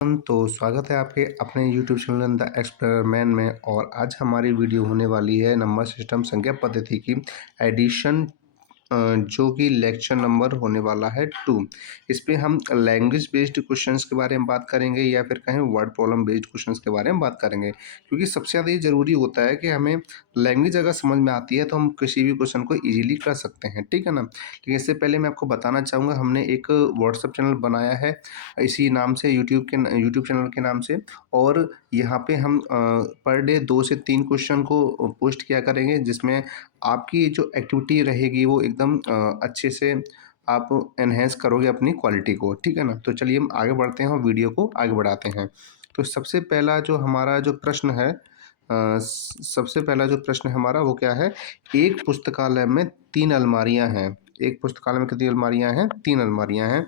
तो स्वागत है आपके अपने यूट्यूब चैनल द एक्सपेरिमेंट में। और आज हमारी वीडियो होने वाली है नंबर सिस्टम संख्या पद्धति की एडिशन, जो कि लेक्चर नंबर होने वाला है 2। इस पे हम लैंग्वेज बेस्ड क्वेश्चंस के बारे में बात करेंगे या फिर कहें वर्ड प्रॉब्लम बेस्ड क्वेश्चंस के बारे में बात करेंगे, क्योंकि सबसे ज़्यादा ये ज़रूरी होता है कि हमें लैंग्वेज अगर समझ में आती है तो हम किसी भी क्वेश्चन को ईजिली कर सकते हैं, ठीक है ना। लेकिन इससे पहले मैं आपको बताना चाहूँगा, हमने एक व्हाट्सअप चैनल बनाया है इसी नाम से, यूट्यूब चैनल के नाम से। और यहाँ पे हम पर डे 2 से 3 क्वेश्चन को पोस्ट किया करेंगे, जिसमें आपकी जो एक्टिविटी रहेगी वो एकदम अच्छे से आप एनहेंस करोगे अपनी क्वालिटी को, ठीक है ना। तो चलिए हम आगे बढ़ते हैं और वीडियो को आगे बढ़ाते हैं। तो सबसे पहला जो हमारा जो प्रश्न है, सबसे पहला जो प्रश्न है हमारा वो क्या है। एक पुस्तकालय में 3 अलमारियां हैं। एक पुस्तकालय में कितनी अलमारियां हैं? 3 अलमारियां हैं।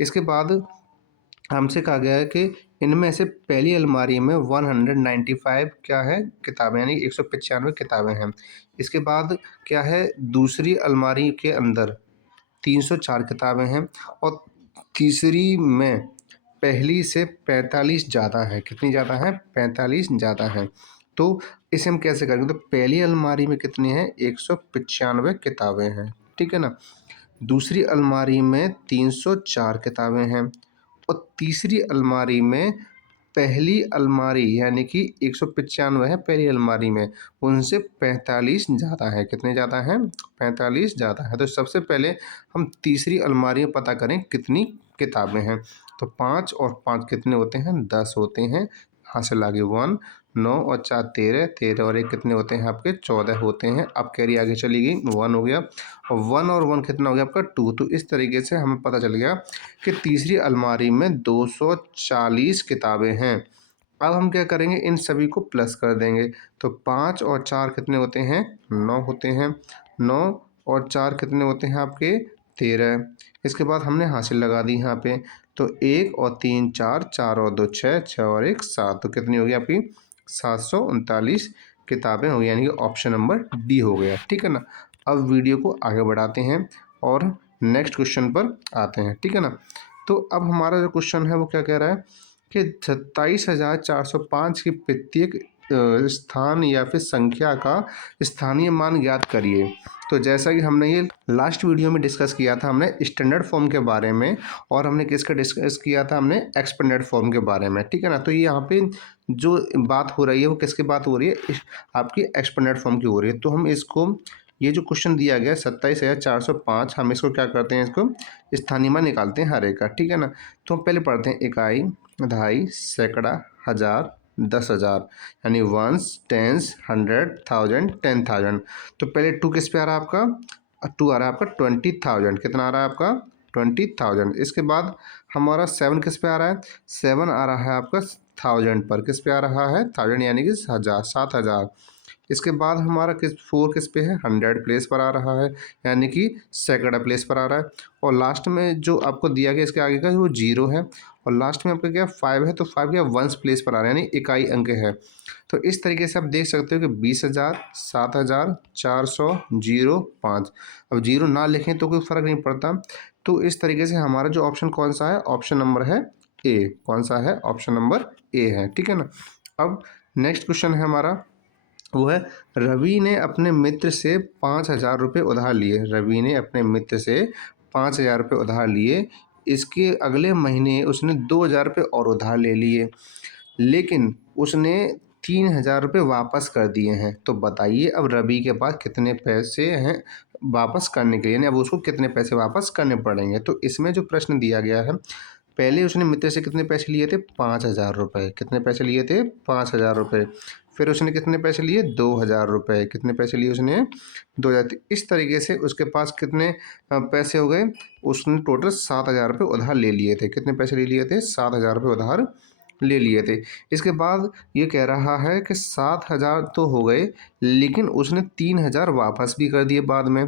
इसके बाद हमसे कहा गया है कि इनमें से पहली अलमारी में 195 क्या है किताबें, यानी 195 किताबें हैं। इसके बाद क्या है, दूसरी अलमारी के अंदर 304 किताबें हैं। और तीसरी में पहली से 45 ज़्यादा है। कितनी ज़्यादा है? 45 ज़्यादा है। तो इसे हम कैसे करेंगे? तो पहली अलमारी में कितनी है? 195 किताबें हैं, ठीक है ना। दूसरी अलमारी में 304 किताबें हैं। और तीसरी अलमारी में पहली अलमारी यानी कि 195 है पहली अलमारी में, उनसे 45 ज़्यादा है। कितने ज़्यादा हैं? 45 ज़्यादा है। तो सबसे पहले हम तीसरी अलमारी में पता करें कितनी किताबें हैं। तो 5 और 5 कितने होते हैं? 10 होते हैं। यहाँ से लागे 1, 9 और 4 13, 13 और 1 कितने होते हैं आपके? 14 होते हैं। अब कैरी आगे चली गई, 1 हो गया। और 1 और 1 कितना हो गया आपका? 2। तो इस तरीके से हमें पता चल गया कि तीसरी अलमारी में 240 किताबें हैं। अब हम क्या करेंगे, इन सभी को प्लस कर देंगे। तो 5 और 4 कितने होते हैं? 9 होते हैं। 9 और 4 कितने होते हैं आपके? 13। इसके बाद हमने हासिल लगा दी यहाँ पे। तो 1 और 3 4, 4 और 2 6, 6 और 1 7। तो कितनी होगी आपकी? 739 किताबें होगी, यानी कि ऑप्शन नंबर डी हो गया, ठीक है ना। अब वीडियो को आगे बढ़ाते हैं और नेक्स्ट क्वेश्चन पर आते हैं, ठीक है ना। तो अब हमारा जो क्वेश्चन है वो क्या कह रहा है कि 27,405 की प्रत्येक स्थान या फिर संख्या का स्थानीय मान ज्ञात करिए। तो जैसा कि हमने ये लास्ट वीडियो में डिस्कस किया था, हमने स्टैंडर्ड फॉर्म के बारे में, और हमने किसका डिस्कस किया था? हमने एक्सपेंडेड फॉर्म के बारे में, ठीक है ना। तो ये यहाँ पे जो बात हो रही है वो किसकी बात हो रही है? आपकी एक्सपेंडेड फॉर्म की हो रही है। तो हम इसको, ये जो क्वेश्चन दिया गया 27,405, हम इसको क्या करते हैं, इसको स्थानीय मान निकालते हैं हर एक का, ठीक है ना। तो हम पहले पढ़ते हैं इकाई, दहाई, सैकड़ा, हज़ार, 10,000, यानी वंस, टेंस, 100, 1000, 10,000। तो पहले 2 किस पे आ रहा है आपका? 2 आ रहा है आपका 20,000। कितना आ रहा है आपका? 20,000। इसके बाद हमारा 7 किस पे आ रहा है? 7 आ रहा है आपका 1000 पर। किस पे आ रहा है? 1000, यानी कि 1000, 7,000। इसके बाद हमारा 4 किस पे है? 100 प्लेस पर आ रहा है, यानी कि सैकड़ा प्लेस पर आ रहा है। और लास्ट में जो आपको दिया गया इसके आगे का वो 0 है। और लास्ट में आपका क्या 5 है, तो 5 क्या वंस प्लेस पर आ रहा है, यानी इकाई अंक है। तो इस तरीके से आप देख सकते हो कि 20,000, 7,000, 400, 0, 5। अब 0 ना लिखें तो कोई फ़र्क नहीं पड़ता। तो इस तरीके से हमारा जो ऑप्शन कौन सा है? ऑप्शन नंबर है ए। कौन सा है? ऑप्शन नंबर ए है, ठीक है ना। अब नेक्स्ट क्वेश्चन है हमारा, वो है रवि ने अपने मित्र से 5,000 रुपये उधार लिए। रवि ने अपने मित्र से 5,000 रुपये उधार लिए। इसके अगले महीने उसने 2,000 रुपये और उधार ले लिए, लेकिन उसने 3,000 रुपये वापस कर दिए हैं। तो बताइए अब रवि के पास कितने पैसे हैं वापस करने के लिए, यानी अब उसको कितने पैसे वापस करने पड़ेंगे। तो इसमें जो प्रश्न दिया गया है, पहले उसने मित्र से कितने पैसे लिए थे? 5,000 रुपये। कितने पैसे लिए थे? 5,000 रुपये। फिर उसने कितने पैसे लिए? 2,000 रुपये। कितने पैसे लिए उसने? 2,000। इस तरीके से उसके पास कितने पैसे हो गए? उसने टोटल 7,000 रुपये उधार ले लिए थे। कितने पैसे ले लिए थे? 7,000 रुपये उधार ले लिए थे। इसके बाद ये कह रहा है कि 7,000 तो हो गए, लेकिन उसने 3,000 वापस भी कर दिए बाद में।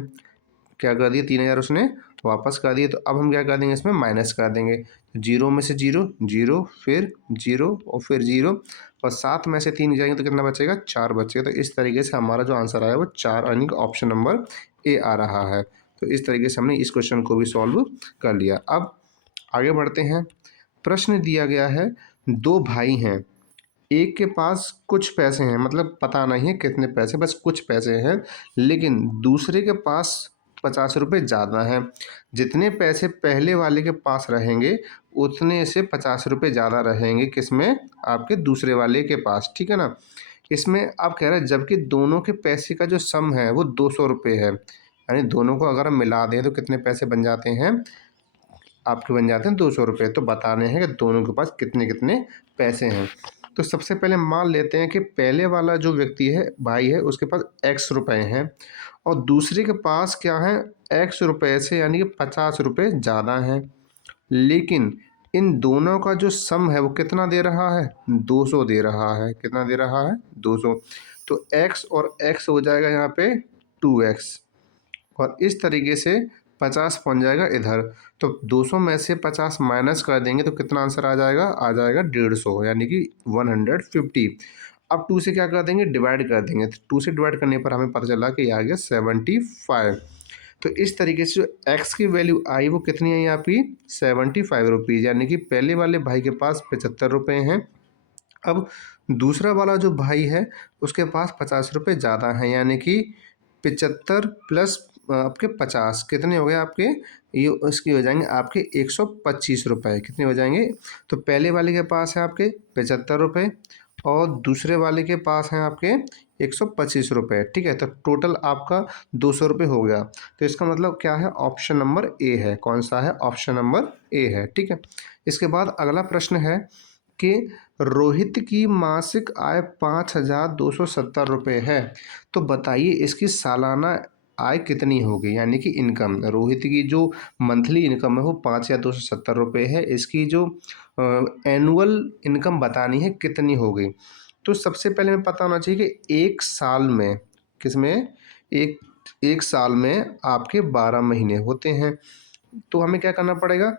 क्या कर दिए? 3,000 उसने वापस कर दिए। तो अब हम क्या कर देंगे, इसमें माइनस कर देंगे। 0 में से 0, 0, फिर 0 और फिर 0, और 7 में से 3 जाएंगे तो कितना बचेगा? 4 बचेगा। तो इस तरीके से हमारा जो आंसर आया वो 4, यानी कि ऑप्शन नंबर ए आ रहा है। तो इस तरीके से हमने इस क्वेश्चन को भी सॉल्व कर लिया। अब आगे बढ़ते हैं। प्रश्न दिया गया है, दो भाई हैं, एक के पास कुछ पैसे हैं, मतलब पता नहीं है कितने पैसे, बस कुछ पैसे हैं, लेकिन दूसरे के पास 50 रुपये ज़्यादा हैं। जितने पैसे पहले वाले के पास रहेंगे उतने से 50 रुपये ज़्यादा रहेंगे, किसमें? आपके दूसरे वाले के पास, ठीक है ना। इसमें आप कह रहे हैं जबकि दोनों के पैसे का जो सम है वो 200 रुपये है, यानी दोनों को अगर हम मिला दें तो कितने पैसे बन जाते हैं? आपके बन जाते हैं 200 रुपये। तो बताने हैं कि दोनों के पास कितने कितने पैसे हैं। तो सबसे पहले मान लेते हैं कि पहले वाला जो व्यक्ति है, भाई है, उसके पास x रुपये हैं और दूसरे के पास क्या है? x रुपये से यानी कि 50 रुपये ज़्यादा हैं, लेकिन इन दोनों का जो सम है वो कितना दे रहा है? 200 दे रहा है। कितना दे रहा है? 200। तो x और x हो जाएगा यहाँ पे 2x, और इस तरीके से 50 पहुँच जाएगा इधर। तो 200 में से 50 माइनस कर देंगे तो कितना आंसर आ जाएगा? आ जाएगा 150, यानी कि 150। अब 2 से क्या कर देंगे? डिवाइड कर देंगे। तो 2 से डिवाइड करने पर हमें पता चला कि ये आ गया 75। तो इस तरीके से जो x की वैल्यू आई वो कितनी आई आपकी? 75 रुपीज़, यानी कि पहले वाले भाई के पास 75 रुपये हैं। अब दूसरा वाला जो भाई है उसके पास 50 रुपये ज़्यादा हैं, यानी कि 75 प्लस आपके 50 कितने हो गए आपके? ये उसकी हो जाएंगे आपके 125 रुपये। कितने हो जाएंगे? तो पहले वाले के पास है आपके 75 रुपये और दूसरे वाले के पास हैं आपके 125 रुपये, ठीक है। तो टोटल आपका 200 रुपये हो गया। तो इसका मतलब क्या है? ऑप्शन नंबर ए है। कौन सा है? ऑप्शन नंबर ए है, ठीक है। इसके बाद अगला प्रश्न है कि रोहित की मासिक आय 5270 रुपये है, तो बताइए इसकी सालाना आय कितनी होगी, यानी कि इनकम। रोहित की जो मंथली इनकम है वो 5270 रुपये है, इसकी जो एनुअल इनकम बतानी है कितनी होगी। तो सबसे पहले हमें पता होना चाहिए कि एक साल में, किसमें? एक साल में आपके 12 महीने होते हैं। तो हमें क्या करना पड़ेगा?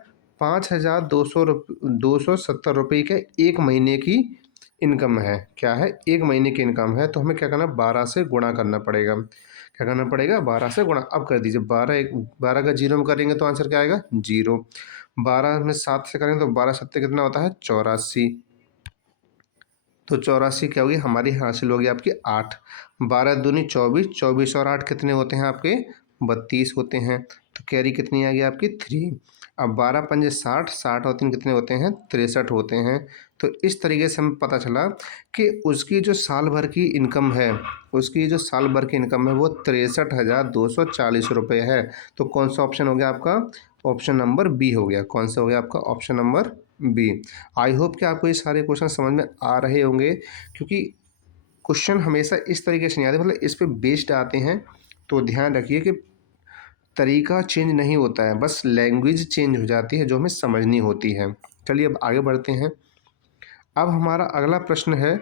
5270 रुपये का एक महीने की इनकम है। क्या है? एक महीने की इनकम है। तो हमें क्या करना? 12 से गुणा करना पड़ेगा। क्या करना पड़ेगा? 12 से गुणा। अब कर दीजिए, 12 का जीरो में करेंगे तो आंसर क्या आएगा? 0। 12 में 7 से करेंगे तो 12 7 कितना होता है? 84। तो 84 क्या होगी हमारी? हासिल होगी आपकी 8। 12 दूनी 24, 24 और 8 कितने होते हैं आपके? 32 होते हैं। तो कैरी कितनी आ गई आपकी? 3। अब 12 पंजे 60, 60 और 3 कितने होते हैं? 63 होते हैं। तो इस तरीके से हमें पता चला कि उसकी जो साल भर की इनकम है, उसकी जो साल भर की इनकम है वो 63,240 रुपये है। तो कौन सा ऑप्शन हो गया आपका? ऑप्शन नंबर बी हो गया। कौन सा हो गया आपका? Option number B. I hope कि आपको ये सारे क्वेश्चन समझ में आ रहे होंगे, क्योंकि क्वेश्चन हमेशा इस तरीके से नहीं आते, मतलब इस पे बेस्ड आते हैं। तो ध्यान रखिए कि तरीका चेंज नहीं होता है, बस लैंग्वेज चेंज हो जाती है जो हमें समझनी होती है। चलिए अब आगे बढ़ते हैं। अब हमारा अगला प्रश्न है,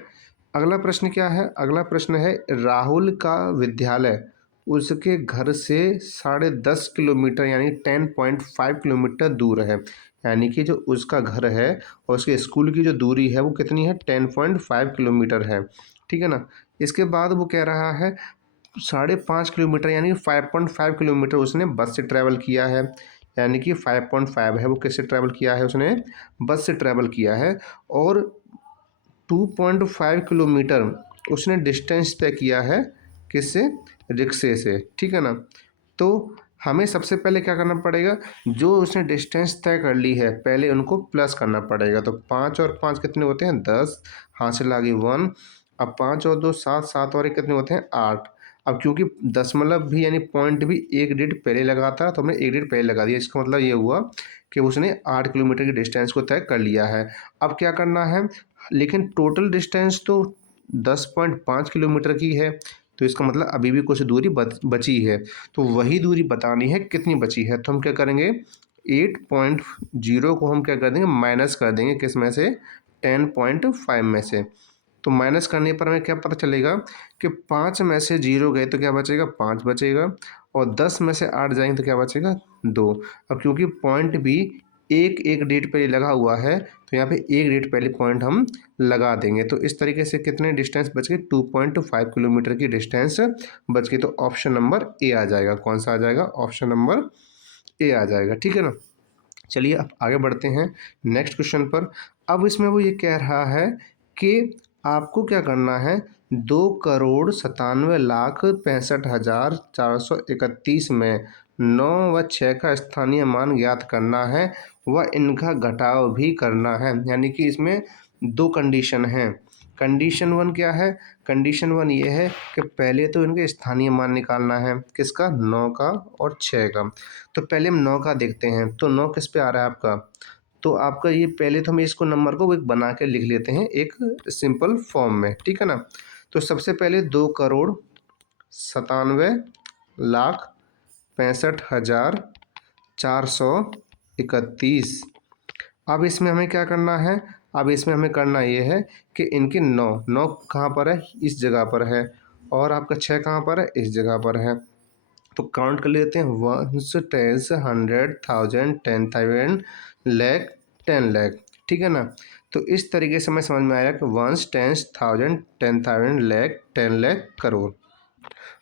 अगला प्रश्न क्या है? अगला प्रश्न है, राहुल का विद्यालय उसके घर से 10.5 किलोमीटर यानी 10.5 किलोमीटर दूर है। यानी कि जो उसका घर है और उसके स्कूल की जो दूरी है वो कितनी है? 10.5 किलोमीटर है, ठीक है ना। इसके बाद वो कह रहा है 5.5 किलोमीटर यानी 5.5 किलोमीटर उसने बस से ट्रैवल किया है, यानी कि 5.5 है वो किससे ट्रैवल किया है? उसने बस से ट्रैवल किया है। और 2.5 किलोमीटर उसने डिस्टेंस तय किया है, किससे? रिक्शे से, ठीक है ना। तो हमें सबसे पहले क्या करना पड़ेगा? जो उसने डिस्टेंस तय कर ली है पहले उनको प्लस करना पड़ेगा। तो 5 और 5 कितने होते हैं? 10। हासिल आ गई 1। अब 5 और 2 7, 7 और 1 कितने होते हैं? 8। अब क्योंकि दशमलव भी यानी पॉइंट भी एक डिजिट पहले लगा था तो हमने एक डिजिट पहले लगा दिया। इसका मतलब ये हुआ कि उसने 8 किलोमीटर की डिस्टेंस को तय कर लिया है। अब क्या करना है? लेकिन टोटल डिस्टेंस तो 10.5 किलोमीटर की है, तो इसका मतलब अभी भी कुछ दूरी बची है। तो वही दूरी बतानी है कितनी बची है। तो हम क्या करेंगे? 8.0 को हम क्या कर देंगे? माइनस कर देंगे, किस में से? 10.5 में से। तो माइनस करने पर हमें क्या पता चलेगा कि 5 में से 0 गए तो क्या बचेगा? 5 बचेगा। और 10 में से 8 जाएंगे तो क्या बचेगा? 2। अब क्योंकि पॉइंट भी एक एक डेट पहले लगा हुआ है तो यहाँ पे एक डेट पहले पॉइंट हम लगा देंगे। तो इस तरीके से कितने डिस्टेंस बच गए? 2.5 किलोमीटर की डिस्टेंस बच गई। तो ऑप्शन नंबर ए आ जाएगा। कौन सा आ जाएगा? ऑप्शन नंबर ए आ जाएगा, ठीक है ना। चलिए अब आगे बढ़ते हैं नेक्स्ट क्वेश्चन पर। अब इसमें वो ये कह रहा है कि आपको क्या करना है, 2,97,65,431 में 9 व 6 का स्थानीय मान ज्ञात करना है व इनका घटाव भी करना है। यानी कि इसमें दो कंडीशन हैं। कंडीशन वन क्या है? कंडीशन वन ये है कि पहले तो इनके स्थानीय मान निकालना है, किसका? 9 का और 6 का। तो पहले हम 9 का देखते हैं। तो 9 किस पे आ रहा है आपका? तो आपका ये पहले तो हम इसको नंबर को एक बना के लिख लेते हैं एक सिंपल फॉर्म में, ठीक है ना। तो सबसे पहले 2,97,65,431। अब इसमें हमें क्या करना है? अब इसमें हमें करना ये है कि इनके 9 कहाँ पर है? इस जगह पर है। और आपका 6 कहाँ पर है? इस जगह पर है। तो काउंट कर लेते हैं, 1 10 100 1000 10,000 लाख 10 लाख, ठीक है ना। तो इस तरीके से हमें समझ में आया कि 1 10 1000 10,000 लाख 10 लाख करोड़,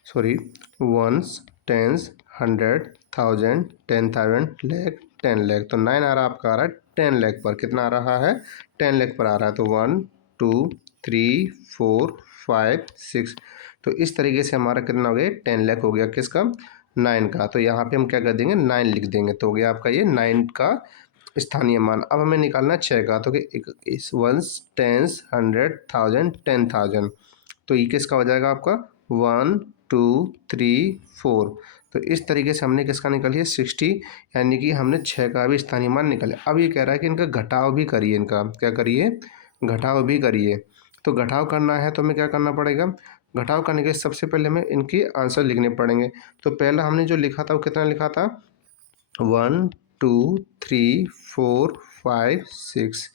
सॉरी 1 10 100 1000 10,000 लाख 10 लाख। तो 9 आ रहा आपका, आ रहा है 10 लाख पर। कितना आ रहा है? 10 लाख पर आ रहा है। तो 1 2 3 4 5 6। तो इस तरीके से हमारा कितना हो गया? 10 लाख हो गया, किसका? 9 का। तो यहाँ पे हम क्या कर देंगे? 9 लिख देंगे। तो हो गया आपका ये 9 का स्थानीय मान। अब हमें निकालना है 6 का। तो इस 1 10 100 1000 10,000। तो ये किसका हो जाएगा आपका? 1 2 3 4। तो इस तरीके से हमने किसका निकाल लिया? 60। यानी कि हमने 6 का भी स्थानीय मान निकाला। अब ये कह रहा है कि इनका घटाव भी करिए। इनका क्या करिए? घटाव भी करिए। तो घटाव करना है तो हमें क्या करना पड़ेगा? घटाव करने के सबसे पहले हमें इनके आंसर लिखने पड़ेंगे। तो पहला हमने जो लिखा था वो कितना लिखा था? 1 2 3 4 5 6।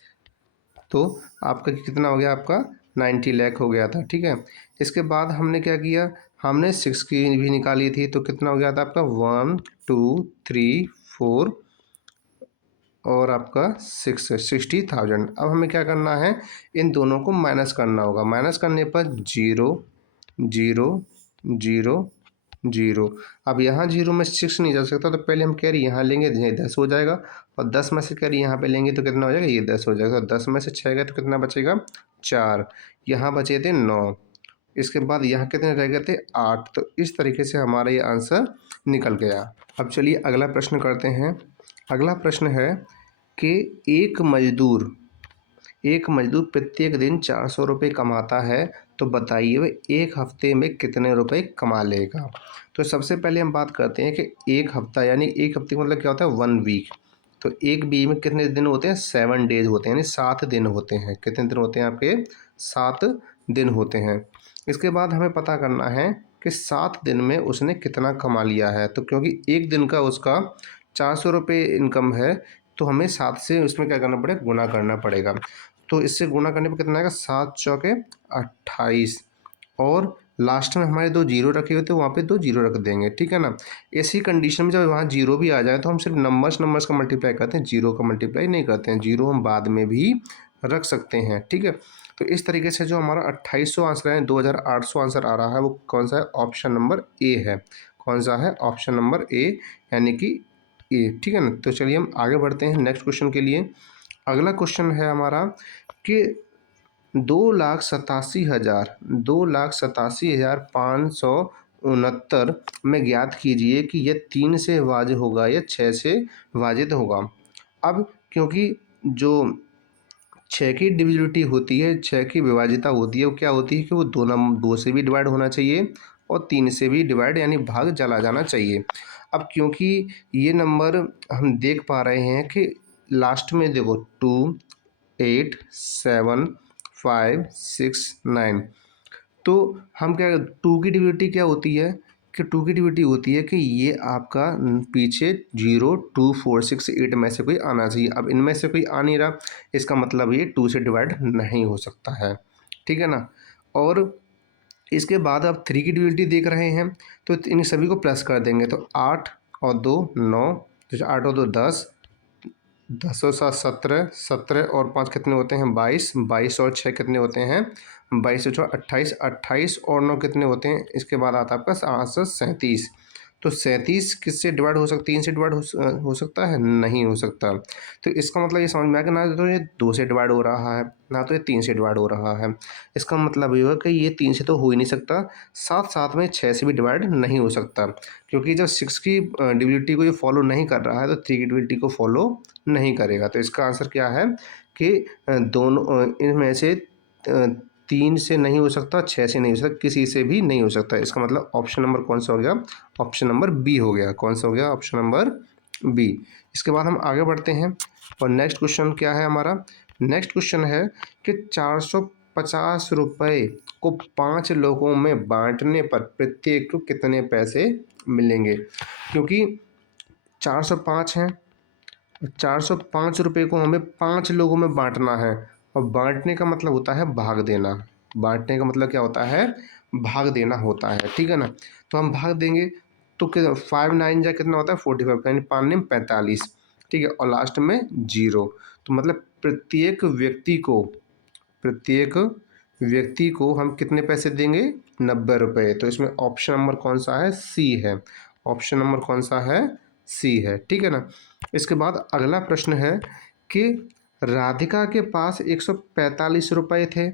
तो आपका कितना हो गया? आपका 90 लाख हो गया था, ठीक है। इसके बाद हमने क्या किया? हमने 6 की भी निकाली थी। तो कितना हो गया था आपका? 1 2 3 4 और आपका 60,000। अब हमें क्या करना है? इन दोनों को माइनस करना होगा। माइनस करने पर 0 0 0 0। अब यहाँ 0 में 6 नहीं जा सकता, तो पहले हम कैरी यहाँ लेंगे, ये 10 हो जाएगा। और 10 में से कैरी यहाँ पे लेंगे तो कितना हो जाएगा? ये 10 हो जाएगा। तो 10 में से 6 गए तो कितना बचेगा? 4। यहाँ बचे थे 9। इसके बाद यहाँ कितने रह गए थे? 8। तो इस तरीके से हमारा ये आंसर निकल गया। अब चलिए अगला प्रश्न करते हैं। अगला प्रश्न है कि एक मजदूर प्रत्येक दिन 400 रुपये कमाता है, तो बताइए वह एक हफ्ते में कितने रुपए कमा लेगा। तो सबसे पहले हम बात करते हैं कि एक हफ्ता, यानी एक हफ्ते का मतलब क्या होता है? 1 वीक। तो एक वीक में कितने दिन होते हैं? 7 डेज होते हैं, यानी 7 दिन होते हैं। कितने दिन होते हैं आपके? 7 दिन होते हैं। इसके बाद हमें पता करना है कि 7 दिन में उसने कितना कमा लिया है। तो क्योंकि एक दिन का उसका 400 रुपये इनकम है, तो हमें 7 से उसमें क्या करना पड़ेगा? गुना करना पड़ेगा। तो इससे गुना करने पर कितना आएगा? 7 चौके 28। और लास्ट में हमारे 2 जीरो रखे हुए थे, वहाँ पे 2 जीरो रख देंगे, ठीक है ना। ऐसी कंडीशन में जब वहाँ जीरो भी आ जाए तो हम सिर्फ नंबर्स का मल्टीप्लाई करते हैं, जीरो का मल्टीप्लाई नहीं करते हैं। जीरो हम बाद में भी रख सकते हैं, ठीक है। तो इस तरीके से जो हमारा 2800 आंसर है, 2800 आंसर आ रहा है, वो कौन सा है? ऑप्शन नंबर ए है। कौन सा है? ऑप्शन नंबर ए, यानी कि ए, ठीक है ना। तो चलिए हम आगे बढ़ते हैं नेक्स्ट क्वेश्चन के लिए। अगला क्वेश्चन है हमारा कि 2,87,569 में ज्ञात कीजिए कि यह 3 से विभाज्य होगा या 6 से विभाजित होगा। अब क्योंकि जो 6 की डिविजिबिलिटी होती है, 6 की विभाज्यता होती है, वो क्या होती है कि वो 2 से भी डिवाइड होना चाहिए और 3 से भी डिवाइड यानी भाग चला जाना चाहिए। अब क्योंकि ये नंबर हम देख पा रहे हैं कि लास्ट में देखो 2 8 7 5 6 9। तो हम क्या, 2 की डिविजिबिलिटी क्या होती है कि 2 की डिविजिबिलिटी होती है कि ये आपका पीछे 0 2 4 6 8 में से कोई आना चाहिए। अब इनमें से कोई आ नहीं रहा, इसका मतलब ये 2 से डिवाइड नहीं हो सकता है, ठीक है ना। और इसके बाद आप 3 की डिविजिबिलिटी देख रहे हैं, तो इन सभी को प्लस कर देंगे। तो 8 और 2 9, तो 8 और 2 10, 10 और 7 17, 17 और 5 कितने होते हैं? 22, 22 और 6 कितने होते हैं? 22 और 6 28, 28 और 9 कितने होते हैं? इसके बाद आता है आपका आंसर 37। तो 37 किससे डिवाइड हो सकता, 3 से डिवाइड हो सकता है? नहीं हो सकता। तो इसका मतलब ये समझ में आ गया, ना तो ये 2 से डिवाइड हो रहा है, ना तो ये 3 से डिवाइड हो रहा है। इसका मतलब ये हुआ कि ये 3 से तो हो ही नहीं सकता, साथ साथ में 6 से भी डिवाइड नहीं हो सकता, क्योंकि जब 6 की डिविनिटी को ये फॉलो नहीं कर रहा है तो 3 की डिविनिटी को फॉलो नहीं करेगा। तो इसका आंसर क्या है कि दोनों इनमें से 3 से नहीं हो सकता, 6 से नहीं हो सकता, किसी से भी नहीं हो सकता। इसका मतलब ऑप्शन नंबर कौन सा हो गया? ऑप्शन नंबर बी हो गया। कौन सा हो गया? Option number B. इसके बाद हम आगे बढ़ते हैं और नेक्स्ट क्वेश्चन क्या है हमारा? नेक्स्ट क्वेश्चन है कि 450 रुपये को 5 लोगों में बांटने पर प्रत्येक को कितने पैसे मिलेंगे? क्योंकि 405 हैं, 405 रुपये को हमें 5 लोगों में बांटना है, और बांटने का मतलब होता है भाग देना। बांटने का मतलब क्या होता है? भाग देना होता है, ठीक है ना। तो हम भाग देंगे तो 5 9 जा कितना होता है? 45, यानी 5 9 45, ठीक है, और लास्ट में 0। तो मतलब प्रत्येक व्यक्ति को हम कितने पैसे देंगे? 90 रुपये। तो इसमें ऑप्शन नंबर कौन सा है? सी है। ऑप्शन नंबर कौन सा है? सी है, ठीक है ना। इसके बाद अगला प्रश्न है कि राधिका के पास 145 रुपये थे,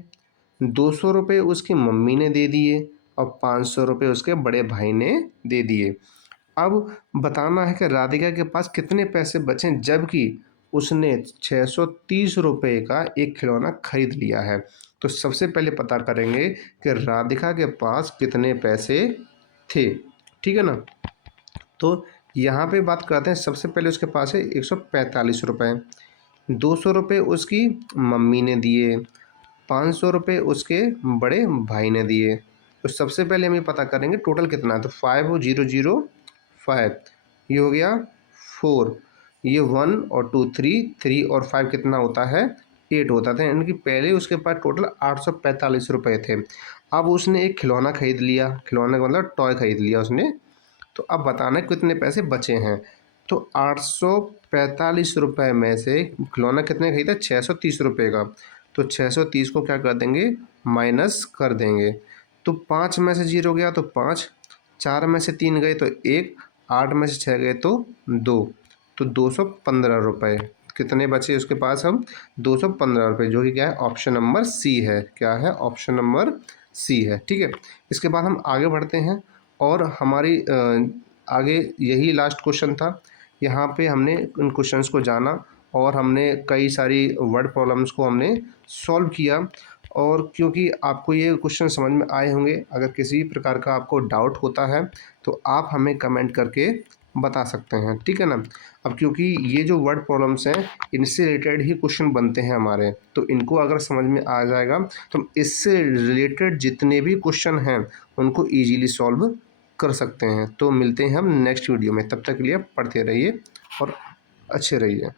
200 रुपये उसकी मम्मी ने दे दिए और 500 रुपये उसके बड़े भाई ने दे दिए। अब बताना है कि राधिका के पास कितने पैसे बचे जबकि उसने 630 रुपये का एक खिलौना खरीद लिया है। तो सबसे पहले पता करेंगे कि राधिका के पास कितने पैसे थे, ठीक है ना। तो यहाँ पे बात करते हैं, सबसे पहले उसके पास है 145 रुपये, 200 रुपये उसकी मम्मी ने दिए, 500 रुपये उसके बड़े भाई ने दिए। तो सबसे पहले हम ये पता करेंगे टोटल कितना है। तो 5005, ये हो गया 4, ये 1 और 2 3 और 5 कितना होता है? 8 होता था, यानी कि पहले उसके पास टोटल 845 रुपये थे। अब उसने एक खिलौना खरीद लिया, खिलौना का मतलब टॉय खरीद लिया उसने। तो अब बताना है कितने पैसे बचे हैं। तो 845 रुपये में से खिलौना कितने खरीदा? 630 रुपये का। तो 630 को क्या कर देंगे? माइनस कर देंगे। तो 5 में से 0 गया तो 5, 4 में से 3 गए तो 1, 8 में से 6 गए तो 2, तो 215 रुपये कितने बचे उसके पास? हम 215 रुपये, जो कि क्या है? ऑप्शन नंबर सी है। क्या है? ऑप्शन नंबर सी है, ठीक है। इसके बाद हम आगे बढ़ते हैं और हमारी आगे यही लास्ट क्वेश्चन था। यहाँ पे हमने उन क्वेश्चंस को जाना और हमने कई सारी वर्ड प्रॉब्लम्स को हमने सॉल्व किया। और क्योंकि आपको ये क्वेश्चन समझ में आए होंगे, अगर किसी भी प्रकार का आपको डाउट होता है तो आप हमें कमेंट करके बता सकते हैं, ठीक है ना। अब क्योंकि ये जो वर्ड प्रॉब्लम्स हैं इनसे रिलेटेड ही क्वेश्चन बनते हैं हमारे, तो इनको अगर समझ में आ जाएगा तो हम इससे रिलेटेड जितने भी क्वेश्चन हैं उनको ईजीली सॉल्व कर सकते हैं। तो मिलते हैं हम नेक्स्ट वीडियो में, तब तक के लिए पढ़ते रहिए और अच्छे रहिए।